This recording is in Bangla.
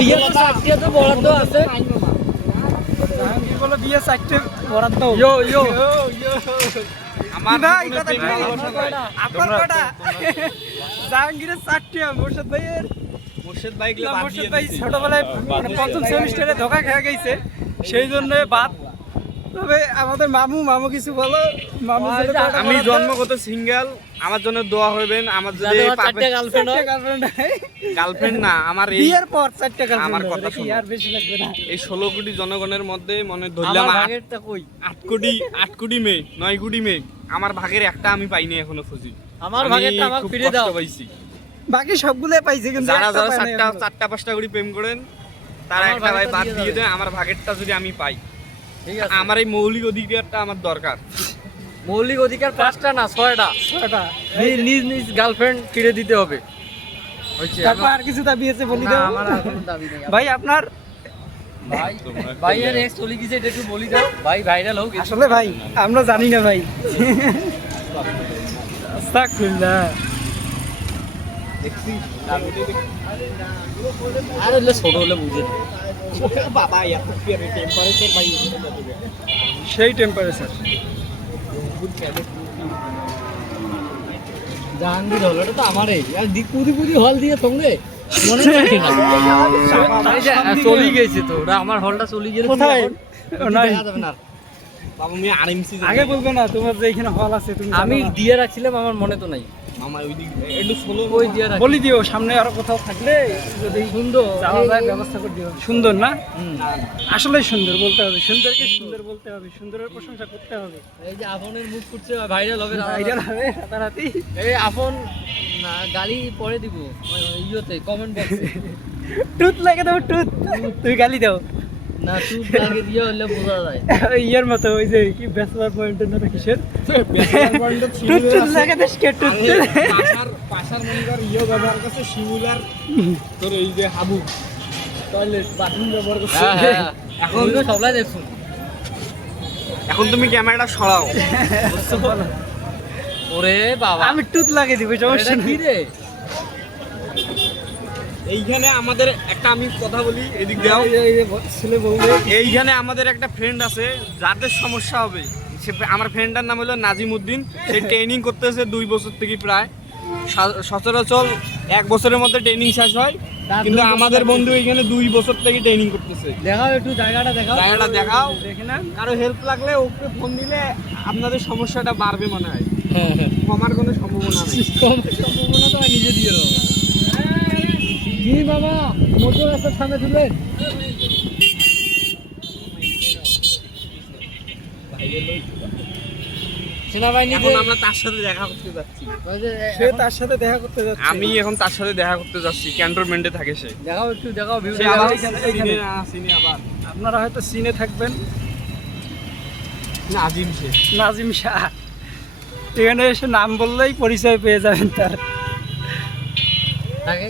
বিয়ে তো চারটে তো বরাদ্দ আছে। জাহাঙ্গীর বলে বিয়ে চারটে বরাদ্দ। আমার জাহাঙ্গীরের চারটে, মোর্শেদ ভাইয়ের মোর্শেদ ভাই ছোটবেলায় প্রথম সেমিস্টারে ধোকা খেয়ে গেছে, সেই জন্য বাদ। তবে আমাদের মামু কিছু বলো। মামু আমি জন্মগত সিঙ্গেল, আমার জন্য দোয়া হবেন। আমার যদি গার্লফ্রেন্ড না, আমার এই বিয়ের পর চারটে আমার কথা শুনো, আর বেশি লাগবে না। এই 16 কোটি জনগণের মধ্যে মনে ধরলাম 8 কোটি মেয়ে, 9 কোটি মেয়ে, আমার ভাগের একটা আমি পাইনি এখনো খুঁজি। আমার ভাগেরটা আমাকে ফিরে দাও। পাইছি বাকি সবগুলো পাইছে, কিন্তু যারা একটা যারা পায় নাই এখনো। 4টা 5টা করে প্রেম করেন, তারা একটা ভাই বাদ দিয়ে দেন। আমার ভাগেরটা যদি আমি পাই, ঠিক আছে, আমার এই মৌলিক অধিকারটা আমার দরকার। মৌলিক অধিকার 5টা না 6টা। ছয়টা। নিজ নিজ গার্লফ্রেন্ড ফিরে দিতে হবে। হচ্ছে তারপর আর কিছু দাবি আছে বলি দাও। আমার আর কোনো দাবি নেই। ভাই আপনার ভাই ভাইয়ের এক্স চলে গেছে, এটা একটু বলি দাও। ভাই ভাইরাল হোক। আসলে ভাই আমরা জানি না ভাই। আস্তাগফিরুল্লাহ। আর হলে ছোট হলে বুঝে না। বাবা এত টেম্পারেচার ভাই, সেই টেম্পারেচার। জাহাঙ্গীর হল, এটা তো আমারই। আর কুড়ি হল দিয়ে সঙ্গে মনে থাকে না। এই যে চলে গেছে তো, ওটা আমার হলটা চলে গেছে। কোথায়? নাই। দেখা যাবে না। বাবা আমি আরএমসি আগে বলবে না তোমার যে এখানে হল আছে, তুমি আমি জানো না। দিয়ে রাখছিলাম, আমার মনে তো নাই। মামা ওই দিক একটু স্লো ওই দিয়ে রাখি। বলি দিও সামনে আরো কোথাও থাকলে যদি সুন্দর যাওয়া যায় ব্যবস্থা করে দিও। সুন্দর না? হুম। আসলে সুন্দর বলতে হবে, সুন্দরকে সুন্দর বলতে হবে, সুন্দরের প্রশংসা করতে হবে। এই যে আপনের মুখ করছে, ভাইরাল হবে। ভাইরাল হবে রাতারাতি। এই আপন না গালি পরে দিব ইয়েতে কমেন্ট বক্সে। টুথ লাগে দাও, টুথ। তুমি গালি দাও। না চুপ লাগে দিয়ে হলে বোঝা যায়। ওই ইয়ের মতো, ওই যে কি ব্যাচেলর পয়েন্টের না কিসের টুথ লাগে দেশ কে টুথ। পাশার মনে কর ইয়ে ব্যবহার করছে, শিমুলার তোর এই যে হাবু টয়লেট বাথরুম ব্যবহার করছে। এখন তো সবলাই দেখুন। এখন তুমি ক্যামেরাটা সরাও। ওরে বাবা, আমি টুথ লাগিয়ে দিব, সমস্যা এটা কি নেই। রে? এইখানে আমাদের একটা, আমি কথা বলি এদিক দাও। এই যে ছেলে বউ এইখানে আমাদের একটা ফ্রেন্ড আছে, যাদের সমস্যা হবে। আমার ফ্রেন্ডটার নাম হলো নাজিমউদ্দিন। সে ট্রেনিং করতেছে 2 বছর থেকে প্রায়। সচরাচর 1 বছরের মধ্যে ট্রেনিং শেষ হয়, কিন্তু আমাদের বন্ধু এখানে 2 বছর থেকে ট্রেনিং করতেছে। দেখাও একটু জায়গাটা দেখাও। জায়গাটা দেখাও। দেখে না। কারো হেল্প লাগলে ওকে ফোন দিলে আপনাদের সমস্যাটা বাড়বে মনে হয়। হ্যাঁ হ্যাঁ, কমার কোনো সম্ভাবনা নেই। কম সম্ভাবনা তো আমি নিজে দিয়ে দেবো। কি বাবা, মোটর রাস্তার সামনে তুলবেন? সেনাবাহিনী এখন আমরা তার সাথে দেখা করতে যাচ্ছি। সে তার সাথে দেখা করতে যাচ্ছে। আমি এখন তার সাথে দেখা করতে যাচ্ছি, ক্যান্টনমেন্টে থাকে সে। দেখাও একটু, দেখাও ভিউ। সে আবার এইখানে। সিনে আবার আপনারা হয়তো সিনে থাকবেন। নাজিম সে। নাজিম শাহ এখানে এসে নাম বললেই পরিচয় পেয়ে যাবেন তার। তাকে